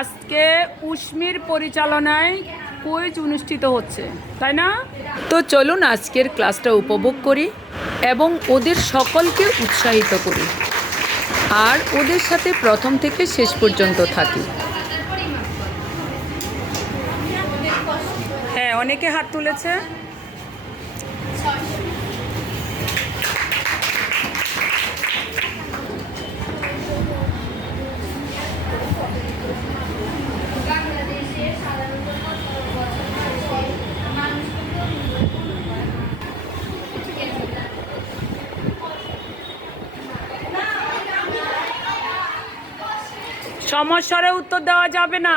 আজকে উষ্মির পরিচালনায় কুইজ অনুষ্ঠিত হচ্ছে, তাই না? তো চলুন আজকের ক্লাসটা উপভোগ করি এবং ওদের সকলকে উৎসাহিত করি। আর ওদের সাথে প্রথম থেকে শেষ পর্যন্ত থাকি। হ্যাঁ অনেকে হাত তুলেছে। সমস্যারে উত্তর দেওয়া যাবে না।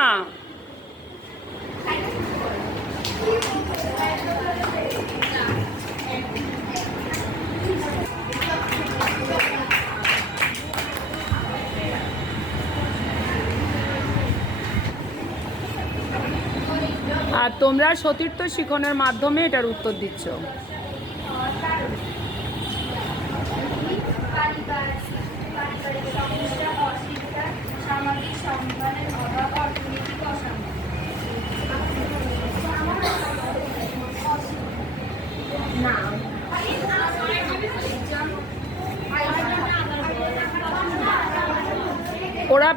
আর তোমরা সতীর্থ শিখনের মাধ্যমে এটার উত্তর দিচ্ছ। ওরা,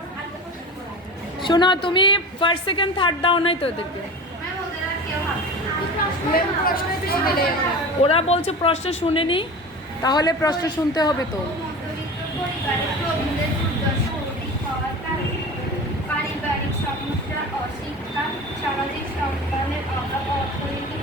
শোনো, তুমি ফার্স্ট সেকেন্ড থার্ড দাও নাই তো ওদেরকে? ওরা বলছে প্রশ্ন শুনেনি, তাহলে প্রশ্ন শুনতে হবে তো। পারিবারিক অশিক্ষা সামাজিক সম্মানের অভাব অর্থনৈতিক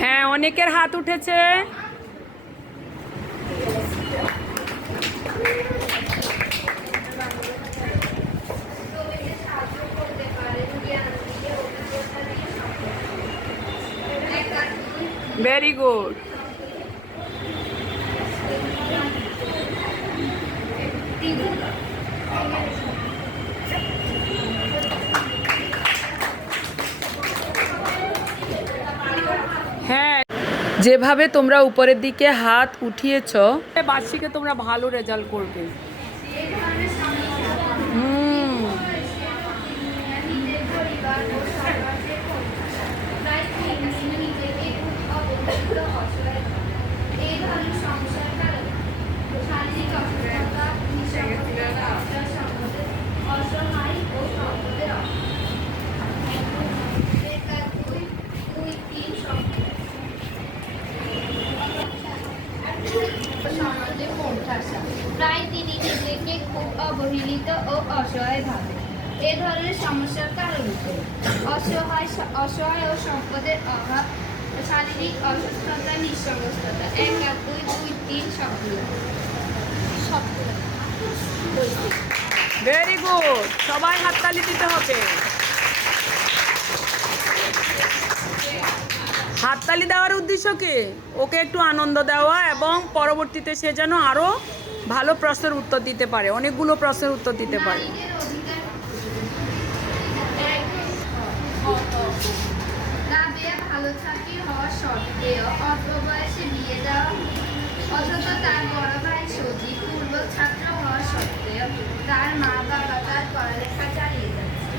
হ্যাঁ অনেকের হাত উঠেছে। ভেরি গুড হ্যাঁ যেভাবে তোমরা উপরের দিকে হাত উঠিয়েছ বার্ষিকে তোমরা ভালো রেজাল্ট করবে হুম নিজের পরিবার ও সমাজের প্রায় নিজেকে অবহেলিত অসহায় এই ধরনের সমস্যার কারণে শারীরিক অসুস্থতা নিঃসঙ্গতা অবসর সম্পদে অসহায় ও সম্পদের অভাব বেকার দুই দুই তিন সম্পদ সমাজে কোণঠাসা প্রায় তিনি নিজেকে খুব অবহেলিত ও অসহায় ভাবে এ ধরনের সমস্যার কারণ? অসহায় অসহায় ও সম্পদের অভাব শারীরিক অসুস্থতা নিঃসঙ্গতা এক এক দুই দুই তিন সবগুলো ভেরি গুড সবাই হাততালি দিতে হবে। হাততালি দেওয়ার উদ্দেশ্য কি? ওকে একটু আনন্দ দেওয়া এবং পরবর্তীতে সে যেন আরও ভালো প্রশ্নের উত্তর দিতে পারে অনেকগুলো প্রশ্নের উত্তর দিতে পারে। রাবেয়া ভালো চাকরি হওয়া সত্ত্বেও অল্প বয়সে বিয়ে দেওয়া অথচ তার বড় ভাই সজীব পূর্ব ছাত্র হওয়া সত্ত্বেও তার মা বাবা তার পড়ালেখা চালিয়ে যাচ্ছে।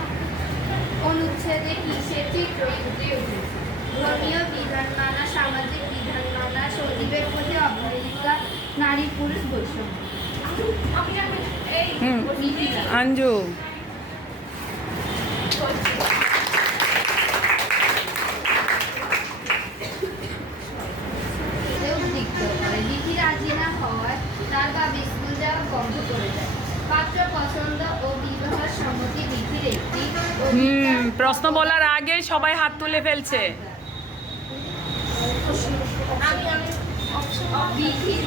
অনুচ্ছেদে চিত্র উঠেছে? ধর্মীয় বিধান মানা সামাজিক বিধান মানা সজীবের প্রতি অবহেলিকা নারী পুরুষ বৈষম্য আঞ্জু। প্রশ্ন বলার আগে সবাই হাত তুলে ফেলছে। বিধির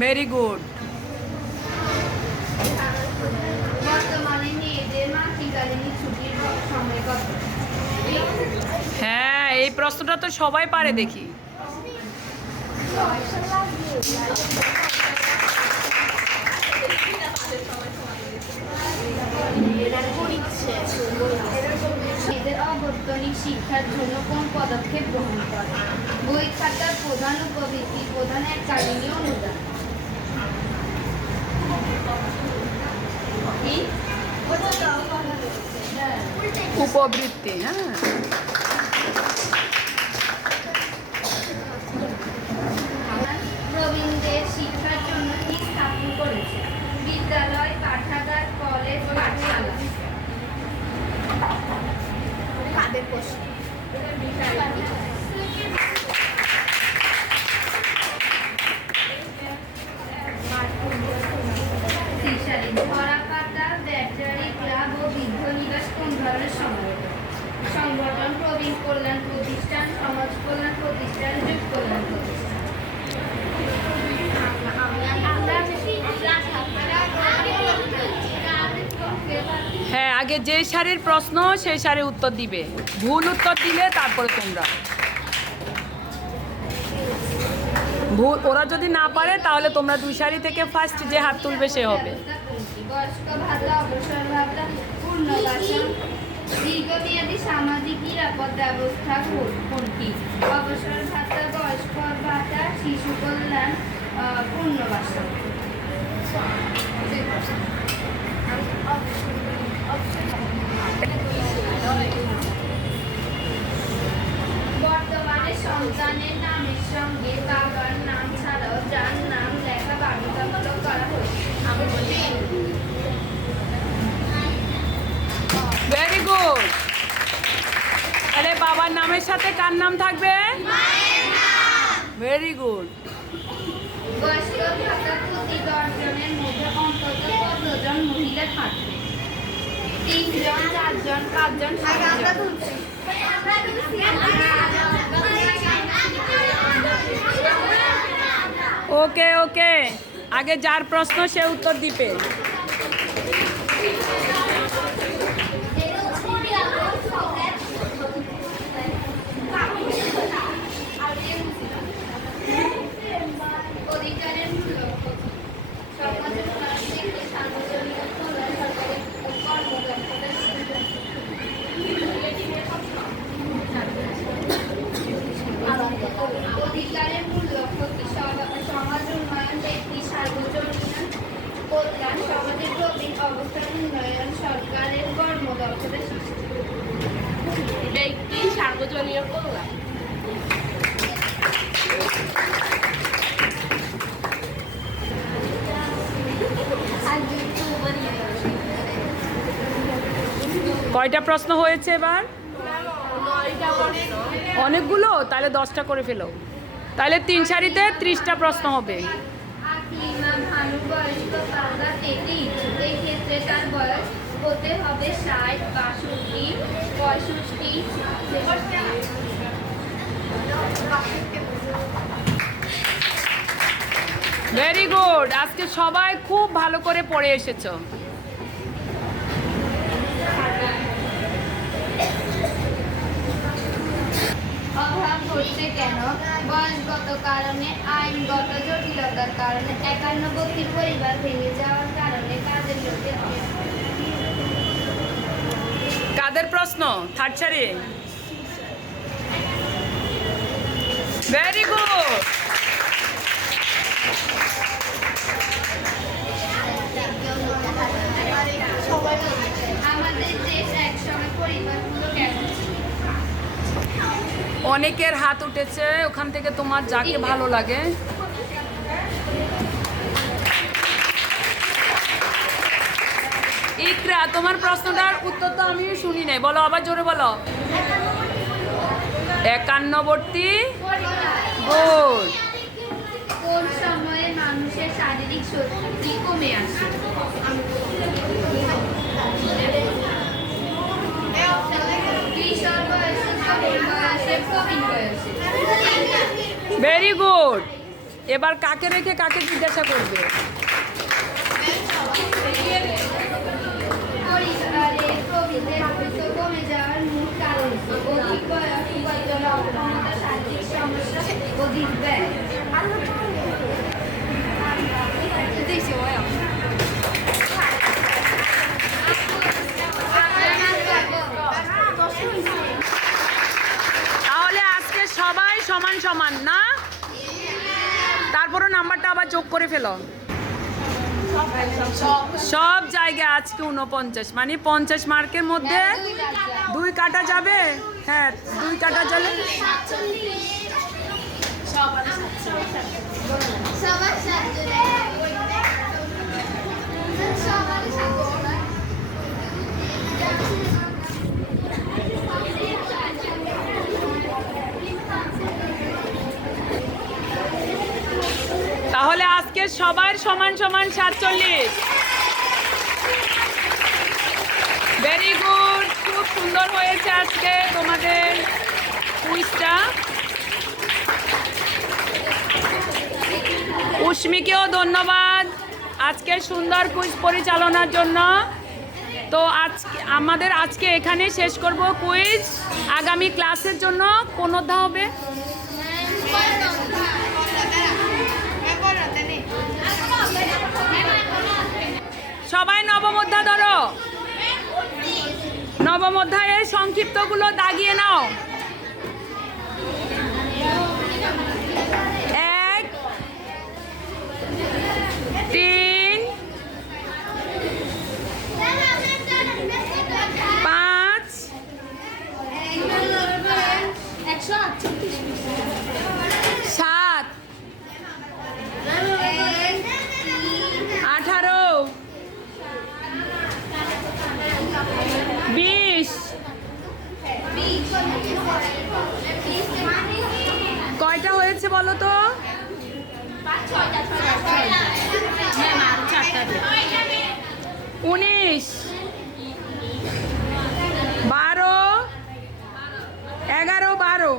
ভেরি গুড হ্যাঁ এই প্রশ্নটা তো সবাই পারে দেখি। মেয়েদের অবৈতনিক শিক্ষার জন্য কোন পদক্ষেপ গ্রহণ করে? বই খাতার প্রধান উপবৃত্তি প্রধান একাডেমি অনুদান। কি? উপবৃত্তি হ্যাঁ প্রবীণদের সংগঠন কল্যাণ প্রতিষ্ঠান সমাজ কল্যাণ প্রতিষ্ঠান যুগ কল্যাণ প্রতিষ্ঠান। হ্যাঁ আগে যে সারির প্রশ্ন সেই সারির উত্তর দিবে। ভুল উত্তর দিলে তারপরে তোমরা। ভুল ওরা যদি না পারে তাহলে তোমরা দুই সারি থেকে ফার্স্ট যে হাত তুলবে সে হবে। দীর্ঘমেয়াদী সামাজিক নিরাপদ ব্যবস্থা কোনটি? অবসর ভাতা, বয়স্ক ভাতা, শিশু কল্যাণ পূর্ণবাসন বর্তমানে সন্তানের নামের সঙ্গে বাবার নাম ছাড়াও যার নাম লেখা বাধ্যতামূলক করা হয়েছে। ভেরি গুড তাহলে বাবার নামের সাথে কার নাম থাকবে? ভেরি গুড তিনজন ওকে ওকে আগে যার প্রশ্ন সে উত্তর দিবে। কয়টা প্রশ্ন হয়েছে এবার? অনেকগুলো? তাহলে দশটা করে ফেলো। তাহলে তিন সারিতে ত্রিশটা প্রশ্ন হবে। ভেরি গুড আজকে সবাই খুব ভালো করে পড়ে এসেছ। অভাব হচ্ছে কেন? বয়সগত কারণে আইনগত জটিলতার কারণে একান্নবর্তী পরিবার ভেঙে যাওয়ার কারণে কাজের লোকে কাদের প্রশ্ন? থার্ড সারি ভেরি গুড আমাদের দেশ একসময় পরিবারগুলো কেমন অনেকের হাত উঠেছে, ওখান থেকে তোমার যাকে ভালো লাগে। ইকরা, তোমার প্রশ্নটার উত্তর তো আমি শুনি নাই। বলো, আবার জোরে বলো। একান্নবর্তী গুড কোন সময়ে মানুষের শারীরিক শক্তি কমে আসে কিশোর বয়সে যখন বয়সে প্রবীণ বয়সে ভেরি গুড এবার কাকে রেখে কাকে জিজ্ঞাসা করবে? অধিক ব্যয় ফেলো? সব জায়গায় আজকে উনপঞ্চাশ মানে পঞ্চাশ মার্কের মধ্যে দুই কাটা যাবে? হ্যাঁ দুই কাটা যাবে তাহলে আজকে সবার সমান সমান সাতচল্লিশ। ভেরি গুড খুব সুন্দর হয়েছে আজকে তোমাদের কুইজটা। উষ্মিকেও ধন্যবাদ আজকের সুন্দর কুইজ পরিচালনার জন্য। তো আজ আমাদের আজকে এখানে শেষ করব কুইজ। আগামী ক্লাসের জন্য কোন হবে সবাই নবম অধ্যায় ধরো নবম অধ্যায়ের সংক্ষিপ্তগুলো দাগিয়ে নাও। এক তিন পাঁচ একশো উনিশ বারো। এগারো বারো।